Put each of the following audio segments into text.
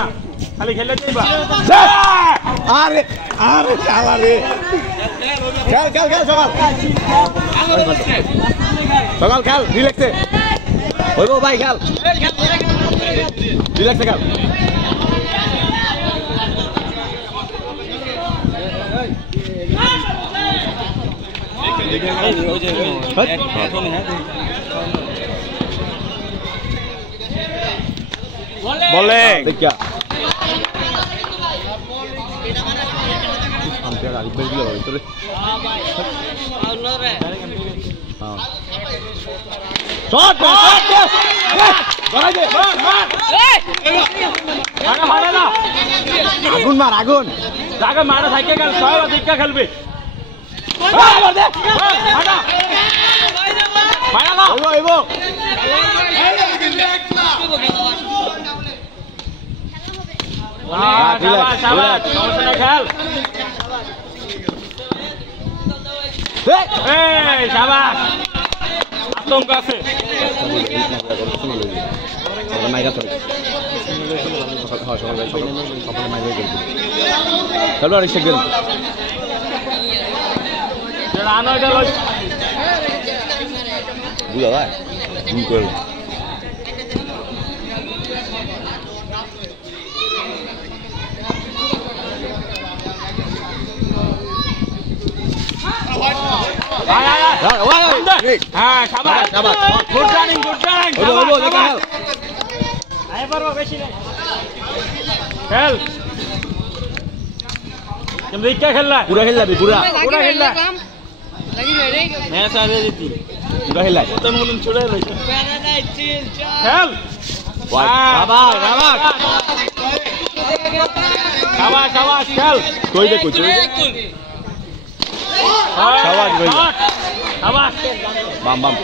না খালি খেলে যাইবা আরে আরে শালা রে খেল খেল খেল সকাল খেল রিল্যাক্সে হইব ভাই খেল রিল্যাক্সে খেল বলিং দেখা আগুন মার আগুন জায়গা মারা থাকে গেল সবাই দীক্ষা খেলবে খেল আতঙ্ক আছে চলো আর গেল বুঝা ভাই ভুল করল খেললা পুরা খেললা পুরা পুরা খেললা পুরা খেললা খেল খেল কই দে কই বাম বাম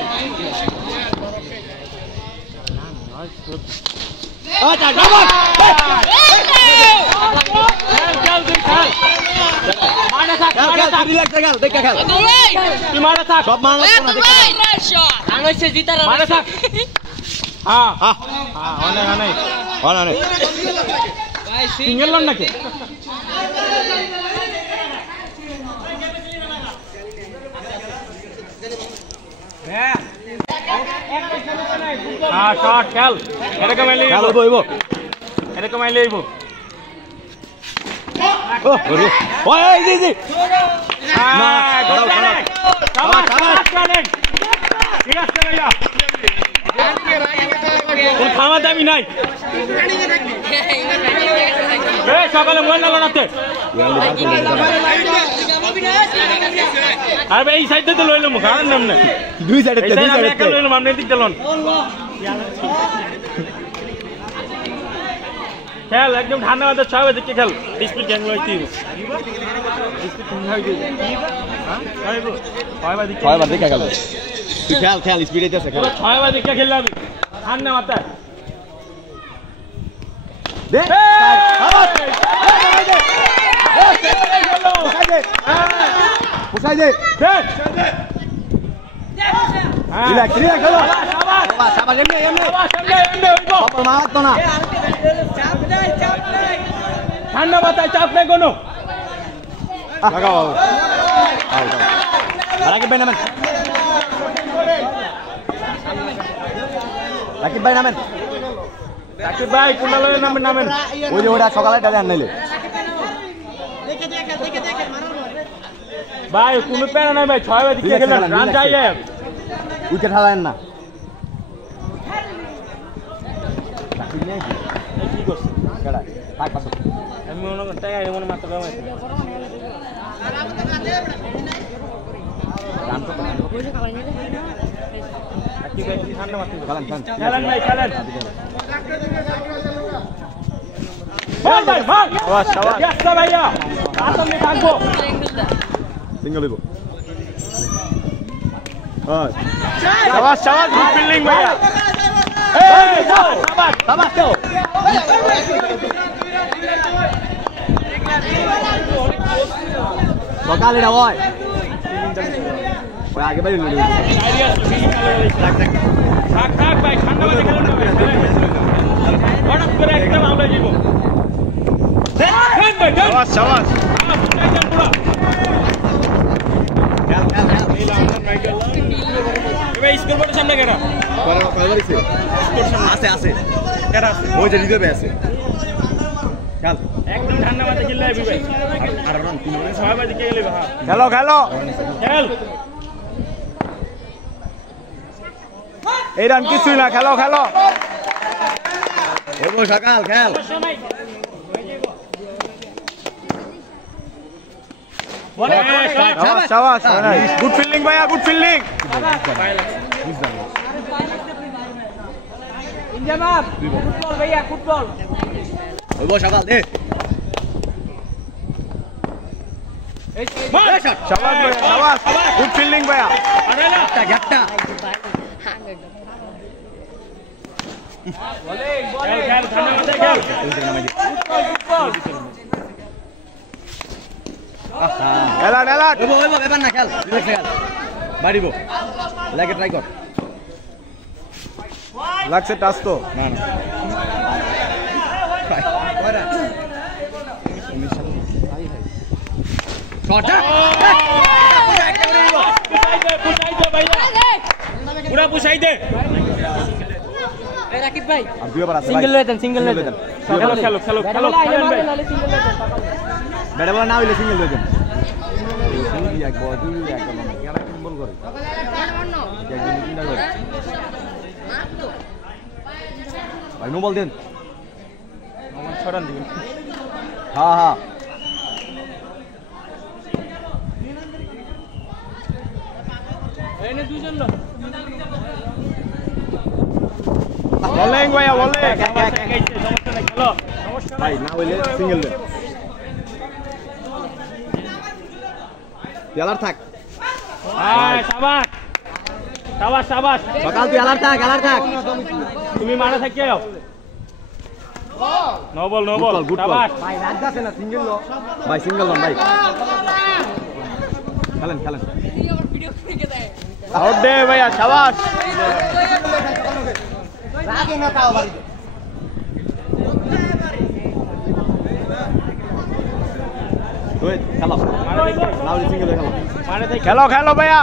নাকি শট খেল এরকম এরকম আইলে খাওয়া দামি নাই সকালে মোবাইল লাগলো নাতে আর এই সাইডে তো লইলাম কারণ নাম না দুই সাইডে লইলাম আপনি দিক দিলেন খেল একদম ঠান্ডা মাথায় 6 বাজে খেল স্পিড গ্যাং লইতি স্পিড হইছে ছয় বার দেখা গেল খেল খেল স্পিড আছে খেল 6 বাজে খেললাম ঠান্ডা মাথায় দে পুষাই দে রিল্যাক্স রিল্যাক্স হলো শাবাশ শাবাশ এমনি এমনি বাবা মার তো না ঠান্ডা মাথায় চাপ নেই কোনো লাগাও রাকিব ভাই নামেন রাকিব ভাই নামেন রাকিব ভাই কুলালে নামেন ওই যে ওটা সকালে ডালে আনলে ভাই কোনো প্যারা নাই ভাই 6 বাজে খেললাম রান যাই যায় উইকেট হারায়েন না কি করছে কেডা থাক পাস আমি মনে করতে গায় মনে মাত্র কামাইছে রান তো কি ভাই ঠান্ডা মাত্র খেলেন ভাই খেলেন বল ভাই ভাগ শাবাশ ইয়াসা ভাইয়া আসলে থাকবো সিঙ্গেল হইব শাবাশ শাবাশ গুড ফিল্ডিং ভাইয়া এই শাবাশ শাবাশ তো সকালে না ওই আগে বাইরে লড়ি থাক থাক ভাই ঠান্ডা মাথায় খেলেন না হঠাৎ করে একটা মামলা দিব শাবাশ শাবাশ স্কোরবোর্ডের সামনে কেন আছে আছে কেন আছে ওই যে রিজার্ভে আছে খেল একদম ঠান্ডা মাথায় খেললে ভাই আর রান 3 রান 6 বাজে কে গেলে ভাই খেলো খেলো খেল এই রান কিছুই না খেলো খেলো ওগো সকাল খেল শাবাশ শাবাশ গুড ফিল্ডিং ভাইয়া গুড ফিল্ডিং ইনজামাম ফুটবল ভাইয়া ফুটবল ওগো সকাল দে শাবাশ ভাইয়া শাবাশ গুড ফিল্ডিং ভাইয়া গ্যাপটা গ্যাপটা খেল ঠান্ডা মাথায় খেল এলাট এলাট ওগো ওগো ব্যাপার না খেল রিল্যাক্স খেল বাড়িব লাগে ট্রাই কর লাগছে টাচ তো না না শটটা পুরা পুষাই দে এই রাকিব ভাই আর দুইবার আছে সিঙ্গেল লেতেন সিঙ্গেল লেতেন খেলো খেলো খেলো খেলো খেলেন ভাই সিঙ্গেল লেতেন ব্যাটে বল না হইলে সিঙ্গেল হয়ে যাবে দুই এক বল দুই এক বল কেন তিন বল করে একদিন তিনটা করে ভাই নো বল দেন আমার ছড়ান দিবেন হ্যাঁ হ্যাঁ এনে দুইজন লোক বলিং ভাইয়া বলিং সমস্যা নাই খেলো সমস্যা ভাই না হইলে সিঙ্গেল দেন খেলার থাক শাবাশ শাবাশ শাবাশ সকাল তুই খেলার থাক তুমি মারা থাকি যাও নো বল গুড বল শাবাশ ভাই রাত যাচ্ছে না সিঙ্গেল লো ভাই সিঙ্গেল লন ভাই খেলেন খেলেন আউট দে ভাইয়া শাবাশ রাগে না তাও বাড়ি ওই খেলো না হইলে সিঙ্গেল খেলো মারা থাকি খেলো খেলো ভাইয়া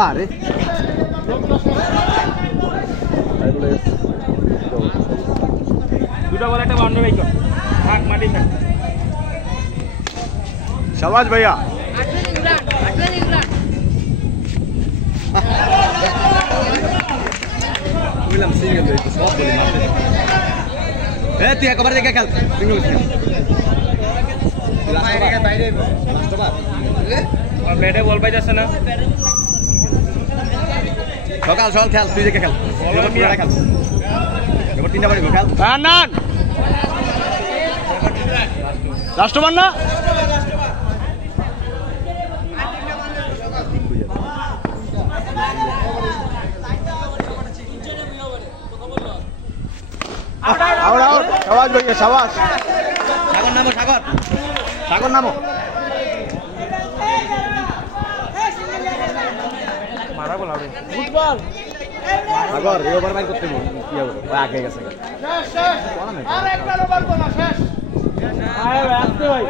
আরে দুটো বল একটা বাউন্ডারি বাইক থাক মাটি থাক শাবাশ ভাইয়া বললাম সিঙ্গেল হই তো সব বলি মারতে এ তুই একবার দেখে খেল সিঙ্গেল খেল লাস্ট বার ব্যাটে বল পাই যাচ্ছে না সকাল সকাল খেল তুই দেখে খেল এবার পুরোটা খেল এবার তিনটা বাড়ি খেল রান রান লাস্ট ওভার না আউট আউট শাবাশ ভাইয়া শাবাশ সাগর নামো মারা বল হবে ফুটবল সাগর ওভার বাইর করতে বল কি হবে ওই আগে গেছে আয় ভাই আসতে ভাই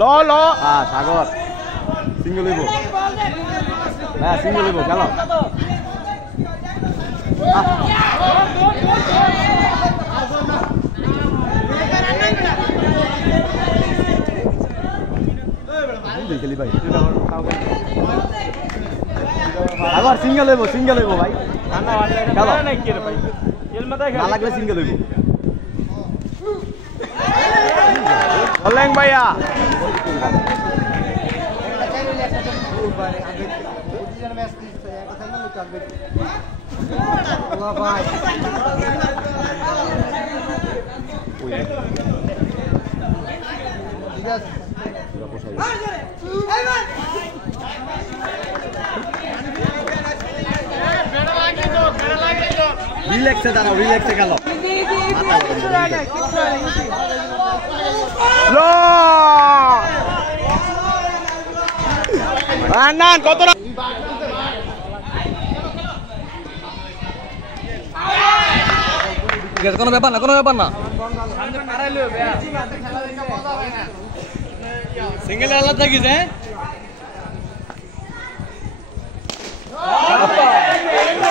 লো লো সাগর সিঙ্গেল হইব হ্যাঁ সিঙ্গেল হইব খেলো খেলি ভাই আবার সিঙ্গেল হইব ভাই ঠান্ডা মাথায় খেলো। নাই কি রে ভাই তেল মাথায় না লাগলে সিঙ্গেল হইব বলেন ভাইয়া রিল্যাক্সে দাঁড়াও রিল্যাক্সে খেলো মাথা লো আন্নান কত না ঠিক আছে, কোনো ব্যাপার না, কোনো ব্যাপার না। সিঙ্গেল আলাদা থাকিস হ্যাঁ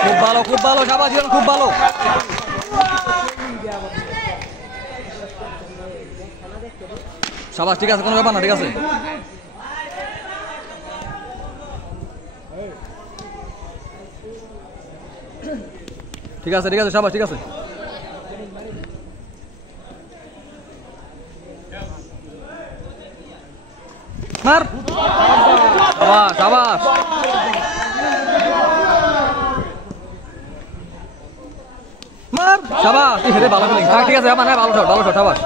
খুব ভালো, খুব ভালো, শাবাশ জীবন, খুব ভালো। শাবাশ, ঠিক আছে, কোনো ব্যাপার না, ঠিক আছে। ঠিক আছে, ঠিক আছে, শাবাশ, ঠিক আছে। মার, শাবাশ, শাবাশ। মার, শাবাশ, হেরে ভালো ফিলিং। হ্যাঁ, ঠিক আছে, আমার হ্যাঁ, ভালো শট, ভালো শট, শাবাশ।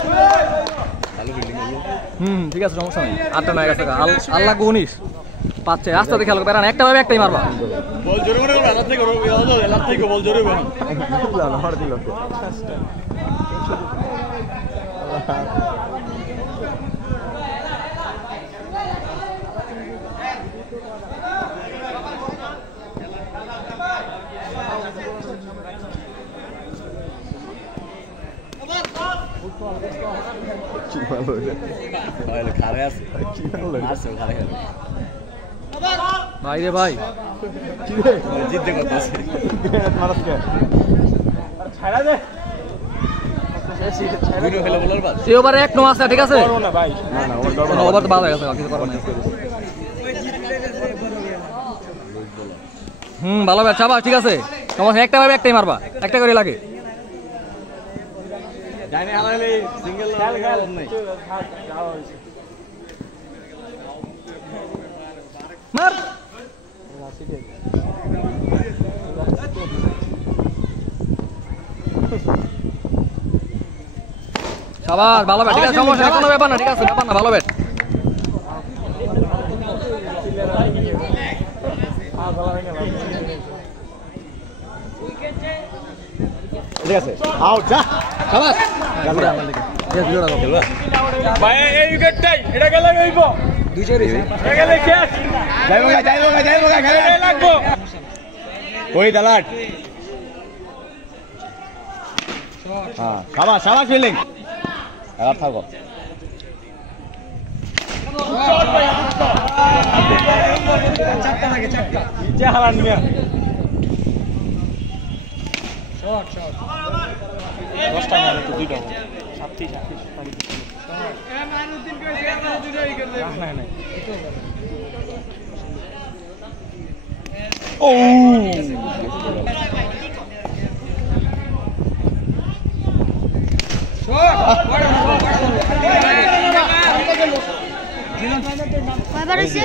ঠিক আছে, সমস্যা নেই। 8টা নয় গেছে, আল্লাহ 19 পাচ্ছে। আস্তে আস্তে খেলো, বেড়ান একটা ভাবে একটাই মারবা। বল জোরে করে করো আলাদা থেকে করো আলাদা থেকে বল জোরে করো ভাই রে ভাই, জিততে করতেছে ওভারে 1 নো আছে, ঠিক আছে। ওভার তো ভালো হয়ে গেছে, কিছু করার নাই। ভালো ব্যাট, শাবাশ, ঠিক আছে। সমস্যা, একটা ভাবে একটাই মারবা, একটা করে লাগে। জানি হারাইলে সিঙ্গেল খেল নাই মার, শাবাশ, ভালো ব্যাট, ঠিক আছে, সমস্যা কোনো ব্যাপার না, ঠিক আছে, ব্যাপার না, ভালো ব্যাট। ঠিক আছে আউট যা শাবাশ, ভাই এই উইকেটটাই এটা গেলে হইব এটা গেলে শেষ যাইবো গা খেলে লাগবো ওই দালাট হ্যাঁ শাবাশ শাবাশ ফিল্ডিং আর থাকো চারটা লাগে চারটা যে হারান মিয়া শট শট 10 টাকা তো দুইটা 37 এ মাইনুদ্দিন কইছে আমরা দুইটাই করলে না না ও কয়বার হইছে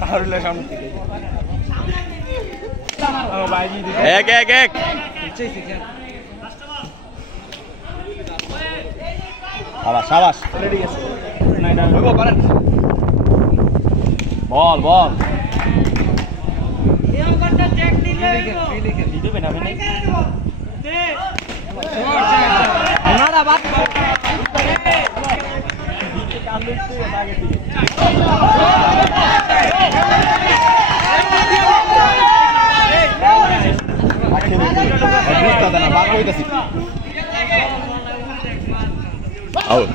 তাহলে সামনে থেকে এক এক এক শাবাশ শাবাশ রেডি আছে নাই না হইব পারেন বল বল এই ওভারটা চেক নিলে হইব দিবে না ভাই দে ওনারা বাদ দিতে কাম দিতে আগে দিকে বুঝতে না বাদ কইতাছি আউট